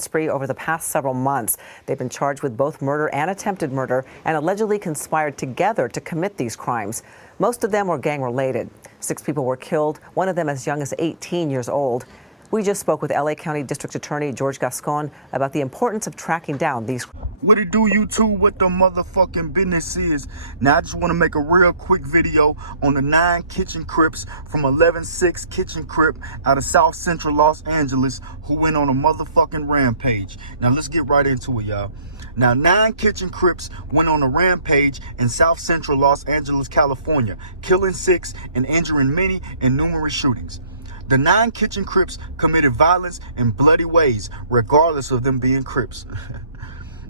spree over the past several months. They've been charged with both murder and attempted murder and allegedly conspired together to commit these crimes. Most of them were gang-related. 6 people were killed, one of them as young as 18 years old. We just spoke with LA County District Attorney George Gascon about the importance of tracking down these. What it do, YouTube? What the motherfucking business is? Now, I just want to make a real quick video on the 9 Kitchen Crips from 11-6 Kitchen Crip out of South Central Los Angeles who went on a motherfucking rampage. Now, let's get right into it, y'all. Now, 9 Kitchen Crips went on a rampage in South Central Los Angeles, California, killing 6 and injuring many in numerous shootings. The 9 Kitchen Crips committed violence in bloody ways, regardless of them being Crips.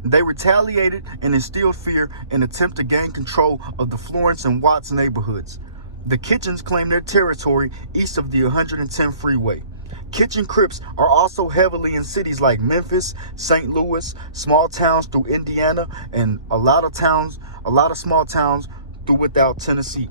They retaliated and instilled fear in an attempt to gain control of the Florence and Watts neighborhoods. The Kitchens claim their territory east of the 110 freeway. Kitchen Crips are also heavily in cities like Memphis, St. Louis, small towns through Indiana, and a lot of small towns throughout Tennessee.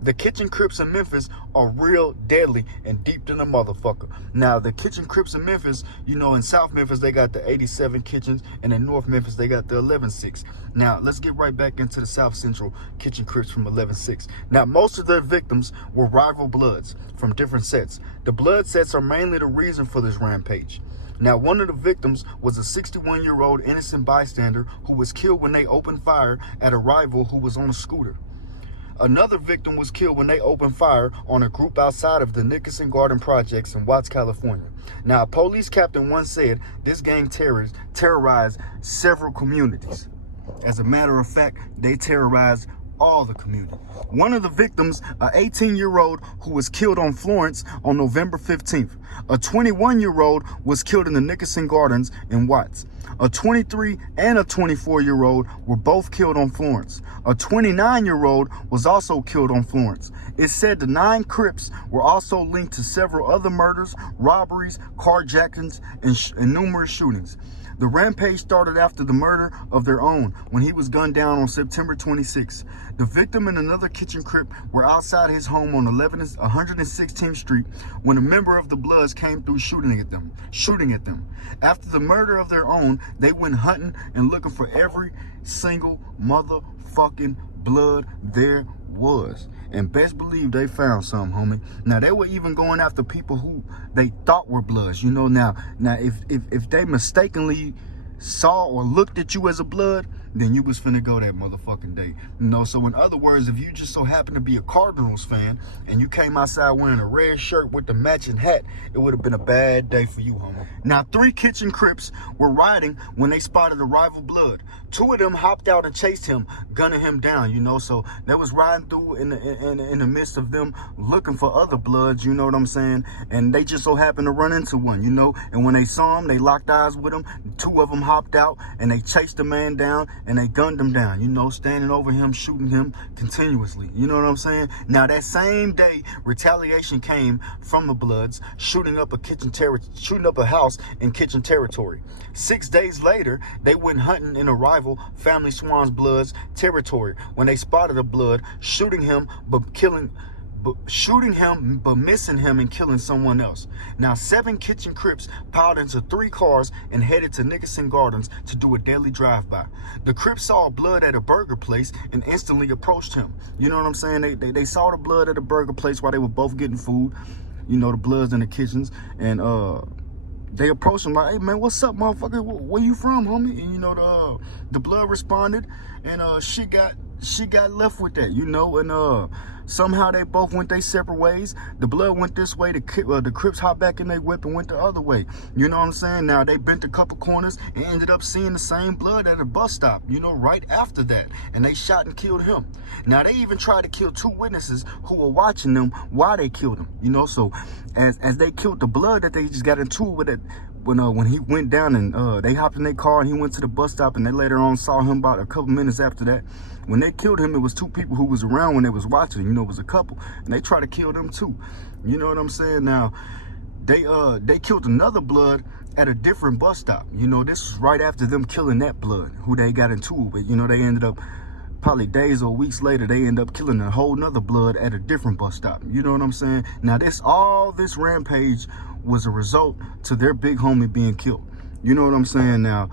The Kitchen Crips in Memphis are real deadly and deep than a motherfucker. Now, the Kitchen Crips in Memphis, you know, in South Memphis, they got the 87 Kitchens, and in North Memphis, they got the 11-6. Now, let's get right back into the South Central Kitchen Crips from 11-6. Now, most of their victims were rival bloods from different sets. The blood sets are mainly the reason for this rampage. Now, one of the victims was a 61-year-old innocent bystander who was killed when they opened fire at a rival who was on a scooter. Another victim was killed when they opened fire on a group outside of the Nickerson Garden Projects in Watts, California. Now, a police captain once said this gang terrorized several communities. As a matter of fact, they terrorized all the community. One of the victims, an 18-year-old who was killed on Florence on November 15th. A 21-year-old was killed in the Nickerson Gardens in Watts. A 23 and a 24-year-old were both killed on Florence. A 29-year-old was also killed on Florence. It's said the 9 Crips were also linked to several other murders, robberies, carjackings, and numerous shootings. The rampage started after the murder of their own when he was gunned down on September 26. The victim and another Kitchen Crip were outside his home on 116th Street when a member of the Bloods came through shooting at them. After the murder of their own, they went hunting and looking for every single motherfucking blood there was. And best believe they found some, homie. Now, they were even going after people who they thought were Bloods. You know, now if they mistakenly saw or looked at you as a Blood, then you was finna go that motherfucking day. You know, so in other words, if you just so happen to be a Cardinals fan and you came outside wearing a red shirt with the matching hat, it would have been a bad day for you, homie. Now, 3 Kitchen Crips were riding when they spotted a rival Blood. 2 of them hopped out and chased him, gunning him down, you know, so they was riding through in the midst of them looking for other Bloods, you know what I'm saying? And they just so happened to run into one, you know, and when they saw him, they locked eyes with him. 2 of them hopped out and they chased the man down and they gunned him down, you know, standing over him, shooting him continuously. You know what I'm saying? Now, that same day, retaliation came from the Bloods, shooting up a house in Kitchen territory. 6 days later, they went hunting in a rival Family Swan's Bloods territory when they spotted a Blood, shooting him but missing him and killing someone else. Now, 7 Kitchen Crips piled into 3 cars and headed to Nickerson Gardens to do a daily drive-by. The Crips saw a Blood at a burger place and instantly approached him. You know what I'm saying? They saw the Blood at a burger place while they were both getting food. You know, the Bloods in the kitchens. And they approached him like, "Hey, man, what's up, motherfucker? Where you from, homie?" And, you know, the Blood responded, and she got left with that, you know, and somehow they both went their separate ways. The Blood went this way, the Crips hopped back in their whip and went the other way. You know what I'm saying? Now, they bent a couple corners and ended up seeing the same Blood at a bus stop, you know, right after that. And they shot and killed him. Now, they even tried to kill 2 witnesses who were watching them while they killed him, you know. So as they killed the Blood that they just got into with it, when he went down and they hopped in their car and he went to the bus stop, and they later on saw him about a couple minutes after that. When they killed him, it was 2 people who was around when they was watching. You know, it was a couple, and they tried to kill them too. You know what I'm saying? Now, they killed another Blood at a different bus stop. You know, this was right after them killing that Blood who they got into it with. You know, they ended up probably days or weeks later, they end up killing a whole nother Blood at a different bus stop. You know what I'm saying? Now, all this rampage was a result to their big homie being killed. You know what I'm saying? Now,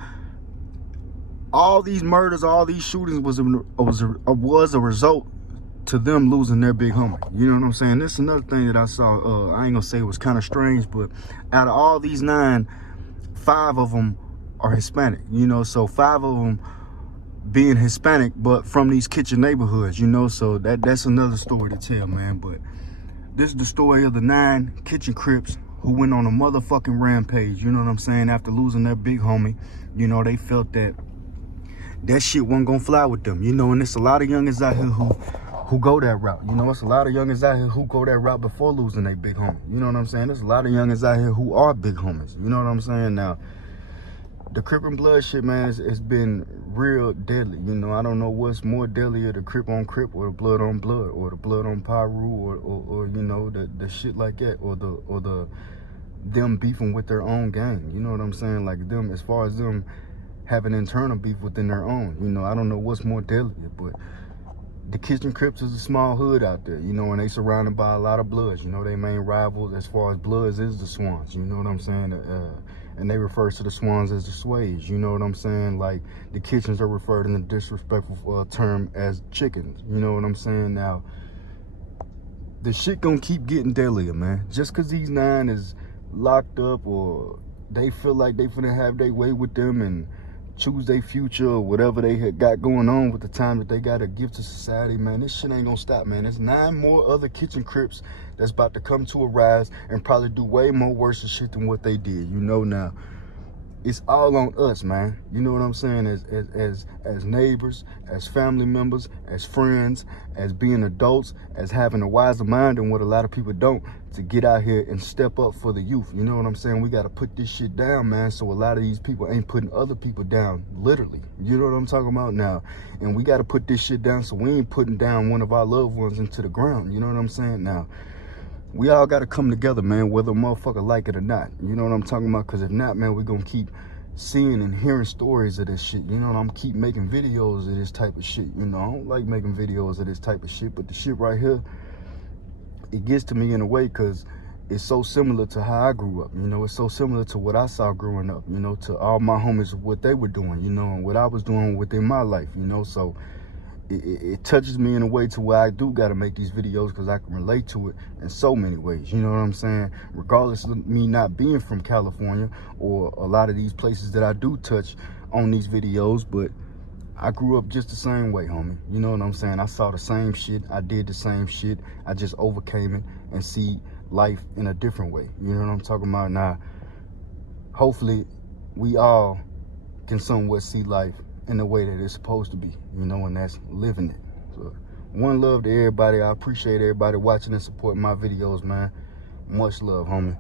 all these murders, all these shootings was a result to them losing their big homie. You know what I'm saying? This is another thing that I saw. I ain't gonna say it was kind of strange, but out of all these 9, 5 of them are Hispanic. You know, so 5 of them being Hispanic, but from these Kitchen neighborhoods. You know, so that's another story to tell, man. But this is the story of the 9 Kitchen Crips who went on a motherfucking rampage. You know what I'm saying? After losing their big homie, you know, they felt that shit wasn't gonna fly with them. You know, and it's a lot of youngins out here who go that route. You know, it's a lot of youngins out here who go that route before losing their big homie. You know what I'm saying? There's a lot of youngins out here who are big homies. You know what I'm saying? Now, the Crip and Blood shit, man, it's been real deadly. You know, I don't know what's more deadlier, the Crip on Crip or the Blood on Blood or the Blood on Pyru or you know, the shit like that or the them beefing with their own gang. You know what I'm saying? Like them, as far as them having internal beef within their own. You know, I don't know what's more deadly, but the Kitchen Crips is a small hood out there, you know, and they surrounded by a lot of Bloods. You know, they main rivals as far as Bloods is the Swans. You know what I'm saying? And they refer to the Swans as the Sways. You know what I'm saying? Like, the Kitchens are referred in a disrespectful term as chickens. You know what I'm saying? Now, the shit gonna keep getting deadlier, man. Just because these 9 is locked up or they feel like they finna have their way with them and choose their future or whatever they had got going on with the time that they got to give to society, man, this shit ain't gonna stop, man. There's 9 more other Kitchen Crips that's about to come to a rise and probably do way more worse shit than what they did. You know, now it's all on us, man. You know what I'm saying? As neighbors, as family members, as friends, as being adults, as having a wiser mind than what a lot of people don't, to get out here and step up for the youth. You know what I'm saying? We got to put this shit down, man, so a lot of these people ain't putting other people down, literally. You know what I'm talking about now? And we got to put this shit down so we ain't putting down one of our loved ones into the ground. You know what I'm saying? Now, we all got to come together, man, whether a motherfucker like it or not. You know what I'm talking about? Because if not, man, we're going to keep seeing and hearing stories of this shit. You know, and I'm keep making videos of this type of shit. You know, I don't like making videos of this type of shit, but the shit right here, it gets to me in a way because it's so similar to how I grew up. You know, it's so similar to what I saw growing up, you know, to all my homies, what they were doing, you know, and what I was doing within my life, you know. So it touches me in a way to where I do got to make these videos because I can relate to it in so many ways. You know what I'm saying? Regardless of me not being from California or a lot of these places that I do touch on these videos, but I grew up just the same way, homie. You know what I'm saying? I saw the same shit. I did the same shit. I just overcame it and see life in a different way. You know what I'm talking about? Now, hopefully, we all can somewhat see life in the way that it's supposed to be, you know, and that's living it. So, one love to everybody. I appreciate everybody watching and supporting my videos, man. Much love, homie.